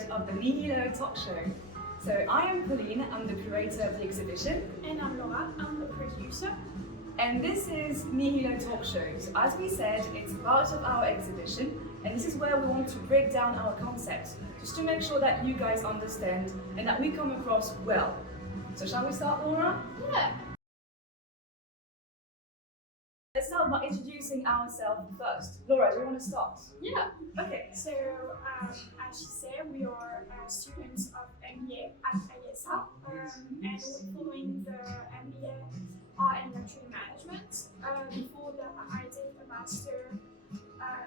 episode of the Nihilo talk show. So I am Pauline, I'm the curator of the exhibition. And I'm Laura, I'm the producer. And this is Nihilo talk show. So as we said, it's part of our exhibition, and this is where we want to break down our concepts, just to make sure that you guys understand and that we come across well. So shall we start, Laura? Yeah. Let's start by introducing ourselves first. Laura, do you want to start? Yeah. Okay. So, as she said, we are students of MBA at ISA, and we're following the MBA Art and Luxury Management. Before that, I did a master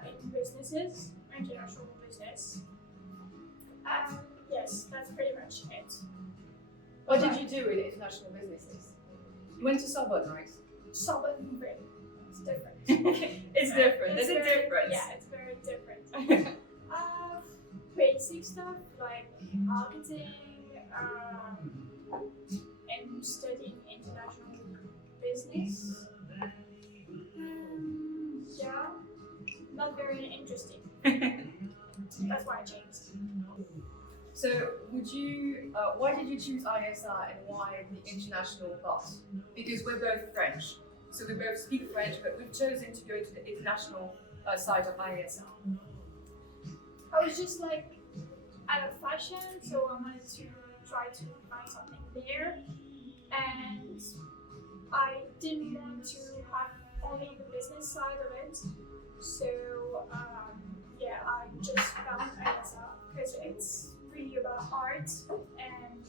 in businesses, international business. Yes, that's pretty much it. What did you do in international businesses? You went to Sorbonne, right? Sorbonne, it's different. It's different. Is it different? Yeah, it's very different. Basic stuff like marketing and studying international business. Yeah, not very interesting. That's why I changed. So, why did you choose ISR and why the international part? Because we're both French, so we both speak French, but we've chosen to go to the international side of ISR. I was just like out of fashion, so I wanted to try to find something there, and I didn't want to have only the business side of it. So yeah, I just found ISR because it's really about art, and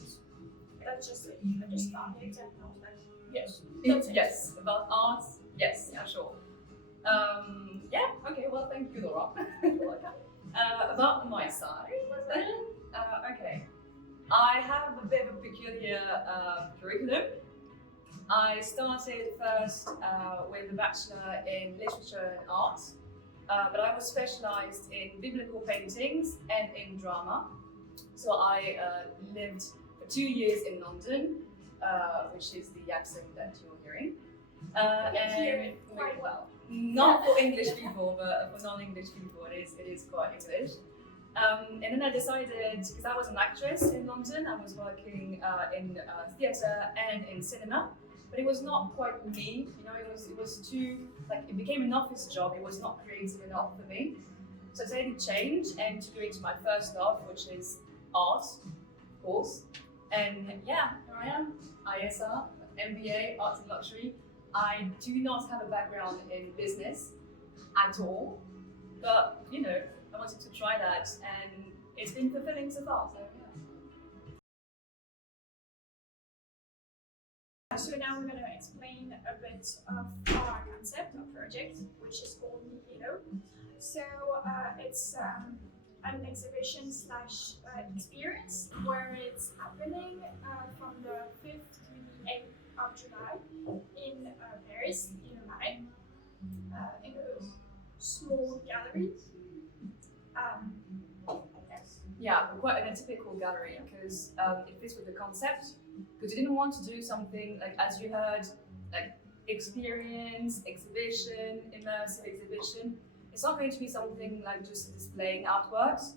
that's just it. I just found it, and I was like, yes, that's it. Yes, about art. Yes, yeah, sure. Yeah. Okay. Well, thank you, Laura. You're welcome. About my side, okay. I have a bit of a peculiar curriculum. I started first with a bachelor in literature and art, but I was specialized in biblical paintings and in drama. So I lived for 2 years in London, which is the accent that you're hearing. I can hear it quite well. Not for English people, but for non-English people, it is quite English. And then I decided, because I was an actress in London, I was working in theatre and in cinema, but it was not quite me. You know, it was too like it became an office job. It was not creative enough for me. So I decided to change and to go into my first love, which is art, of course. And yeah, here I am, ISR, MBA, Arts and Luxury. I do not have a background in business at all, but you know, I wanted to try that, and it's been fulfilling so far. So yeah. So now we're going to explain a bit of our concept, our project, which is called Nihilo. So it's an exhibition slash experience where it's happening from the 5th to the 8th of July in Paris, in in a small gallery. Yes. Yeah, quite an atypical gallery because it fits with the concept. Because we didn't want to do something like, as you heard, like experience, exhibition, immersive exhibition. It's not going to be something like just displaying artworks.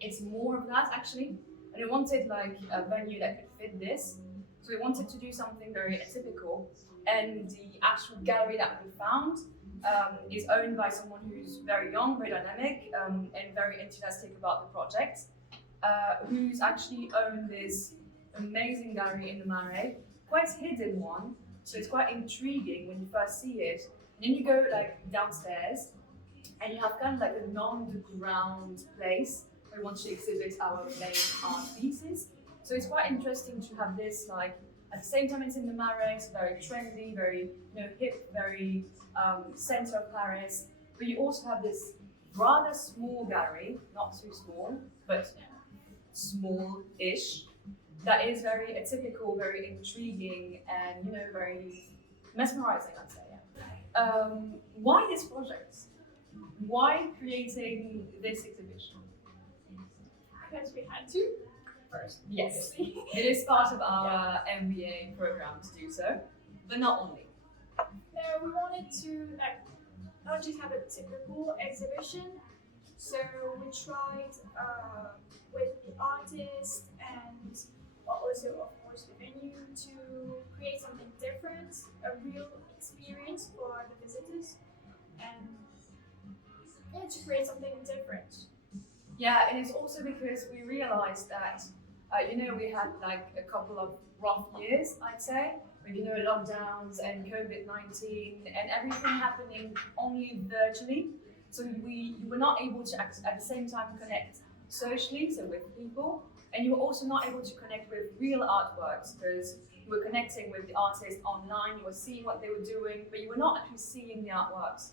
It's more of that actually. And we wanted like a venue that could fit this. So we wanted to do something very atypical. And the actual gallery that we found is owned by someone who's very young, very dynamic, and very enthusiastic about the project, who's actually owned this amazing gallery in the Marais, quite hidden one, so it's quite intriguing when you first see it. And then you go like downstairs, and you have kind of like an underground place where we want to exhibit our main art pieces. So it's quite interesting to have this like at the same time it's in the Marais, it's very trendy, very hip, very center of Paris. But you also have this rather small gallery, not too small, but small-ish, that is very atypical, very intriguing, and very mesmerizing, I'd say. Yeah. Why this project? Why creating this exhibition? Because we had to first. Yes, it is part of our MBA program to do so, but not only. No, we wanted to not just have a typical exhibition, so we tried with the Yeah, and it's also because we realized that, we had like a couple of rough years, I'd say, with, lockdowns and COVID-19 and everything happening only virtually. So you were not able to at the same time connect socially, so with people, and you were also not able to connect with real artworks because you were connecting with the artist online, you were seeing what they were doing, but you were not actually seeing the artworks.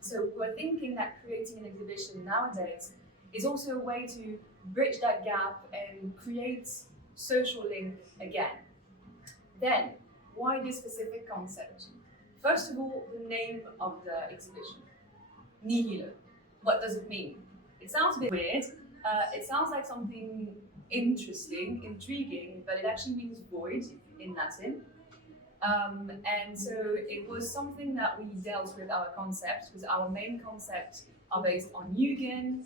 So we're thinking that creating an exhibition nowadays is also a way to bridge that gap and create social link again. Then, why this specific concept? First of all, the name of the exhibition, Nihilo. What does it mean? It sounds a bit weird. It sounds like something interesting, intriguing, but it actually means void in Latin. And so it was something that we dealt with our concepts, because our main concepts are based on Yugen,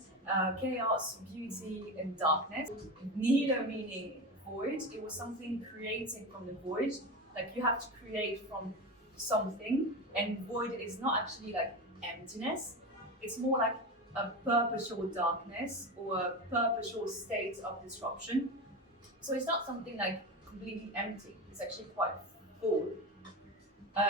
chaos, beauty, and darkness. Nihilo meaning void, it was something creating from the void. Like you have to create from something, and void is not actually like emptiness, it's more like a perpetual darkness or a perpetual state of disruption. So it's not something like completely empty, it's actually quite full.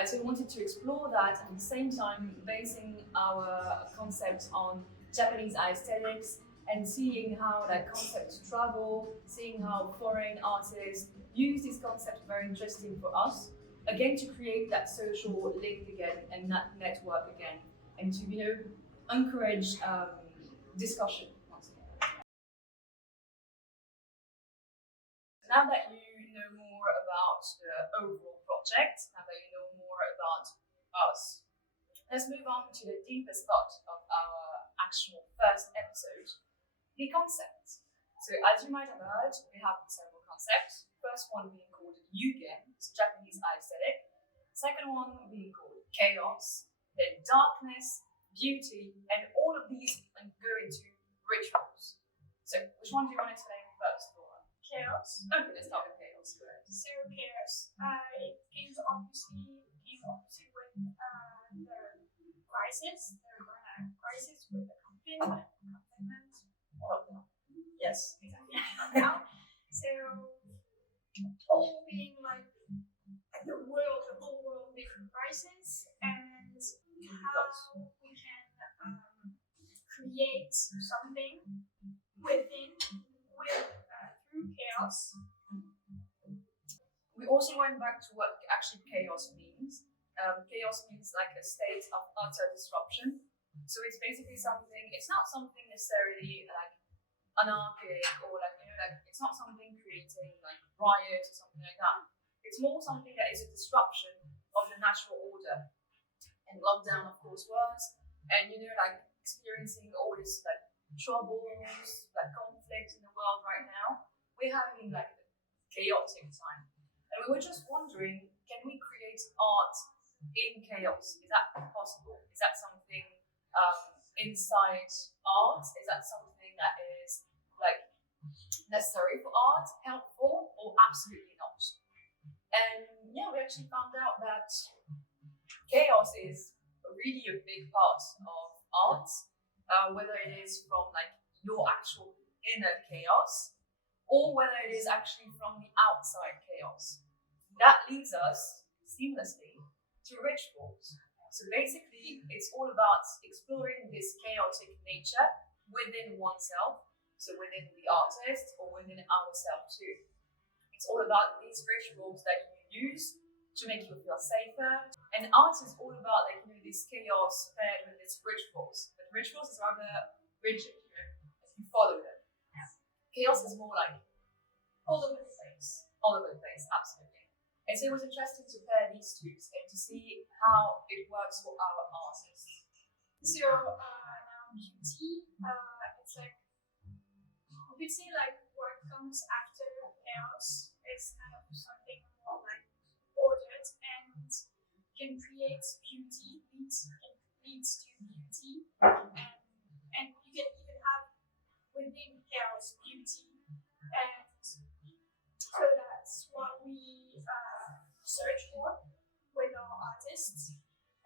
So we wanted to explore that and at the same time basing our concept on Japanese aesthetics and seeing how that concept travel, seeing how foreign artists use this concept, very interesting for us. Again, to create that social link again and that network again, and to encourage discussion once again. Now that you know more about the overall project, now that you know more about us, let's move on to the deepest part of our actual first episode, the concept. So as you might have heard, we have several concepts. First one being called Yugen, it's Japanese aesthetic. Second one being called chaos, then darkness, beauty, and all of these go into rituals. So which one do you want to explain first, Laura? Chaos. Okay, let's start with chaos. Correct. So chaos. It came obviously with the crisis, the corona crisis with the confinement. Lockdown. Yes, exactly. Now, so all being like the whole world being in crisis, and how we can create something within through chaos. We also went back to what actually chaos means. Chaos means like a state of utter disruption. So it's basically something, it's not something necessarily like anarchic or it's not something creating like riots or something like that. It's more something that is a disruption of the natural order. And lockdown, of course, was. And experiencing all this like troubles, like conflict in the world right now, we're having like a chaotic time. And we were just wondering, can we create art in chaos? Is that possible? Is that something inside art? Is that something that is like necessary for art, helpful, or absolutely not? And yeah, we actually found out that chaos is really a big part of art, whether it is from like your actual inner chaos or whether it is actually from the outside chaos. That leads us seamlessly to rituals. So basically, it's all about exploring this chaotic nature within oneself, so within the artist or within ourselves too. It's all about these rituals that you use to make you feel safer. And art is all about this chaos paired with these rituals. But rituals is rather rigid, you follow them. Chaos is more like all over the place. All over the place, absolutely. And so it was interesting to pair these two and to see how it works for our artists. So now beauty, it's like you could say like what comes after chaos is kind of something more like ordered and can create beauty, leads to beauty, and you can even have within chaos beauty, and so that's what we search for with our artists,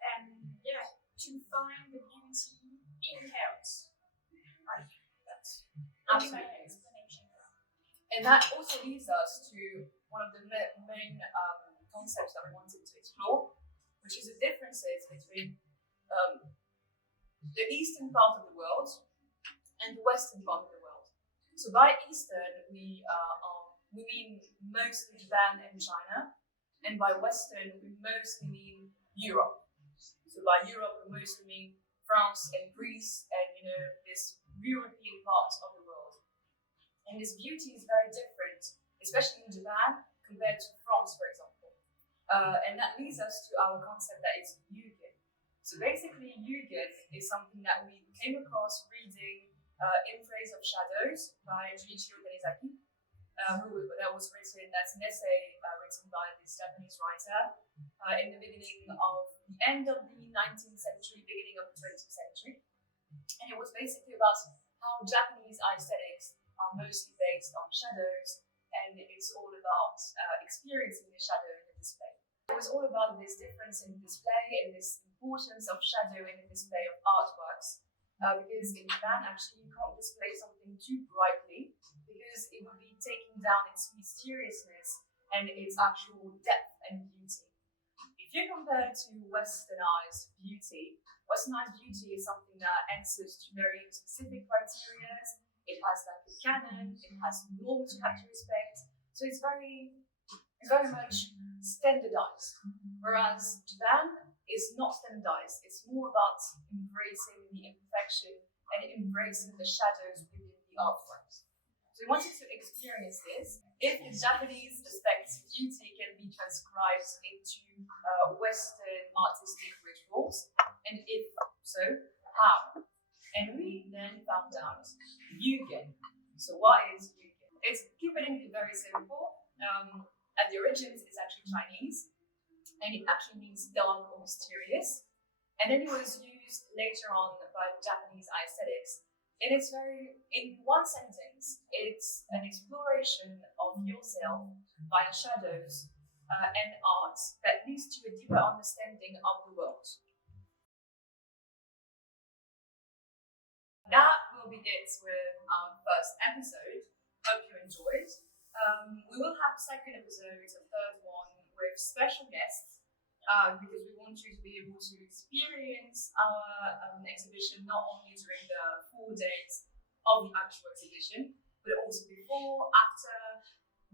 and yeah, to find the beauty in chaos. I think that's And that also leads us to one of the main concepts that we wanted to explore, which is the differences between the eastern part of the world and the western part of the world. So by eastern, we mean mostly Japan and China, and by western, we mostly mean Europe. So by Europe, we mostly mean France and Greece and this European part of the world. And this beauty is very different, especially in Japan compared to France, for example. And that leads us to our concept that is yugen. So basically, yugen is something that we came across reading In Praise of Shadows by Junichi Okanizaki. That was written, that's an essay written by this Japanese writer in the beginning of the end of the 19th century, beginning of the 20th century. And it was basically about how Japanese aesthetics are mostly based on shadows, and it's all about experiencing the shadow in the display. It was all about this difference in display and this importance of shadow in the display of artworks. Because in Japan, actually, you can't display something too brightly because it would be taking down its mysteriousness and its actual depth and beauty. If you compare to westernized beauty is something that answers to very specific criteria. It has like a canon, it has norms you have to respect. So it's very much standardized. Whereas Japan is not standardized. It's more about embracing the imperfection and embracing the shadows within the artworks. So we wanted to experience this. If the Japanese aspect of beauty can be transcribed into Western artistic rituals, and if so, how? And we then found out yugen. So what is yugen? It's keeping it very simple. At the origins, it's actually Chinese, and it actually means dark or mysterious. And then it was used later on by the Japanese aesthetics. And it's in one sentence, it's an exploration of yourself via shadows and art that leads to a deeper understanding of the world. That will be it with our first episode. Hope you enjoyed. We will have a second episode, a third one, with special guests because we want you to be able to experience our exhibition not only during the 4 days of the actual exhibition, but also before, after,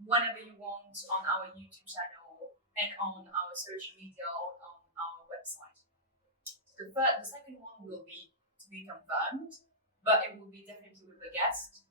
whenever you want on our YouTube channel and on our social media or on our website. The second one will be to be confirmed, but it will be definitely with a guest.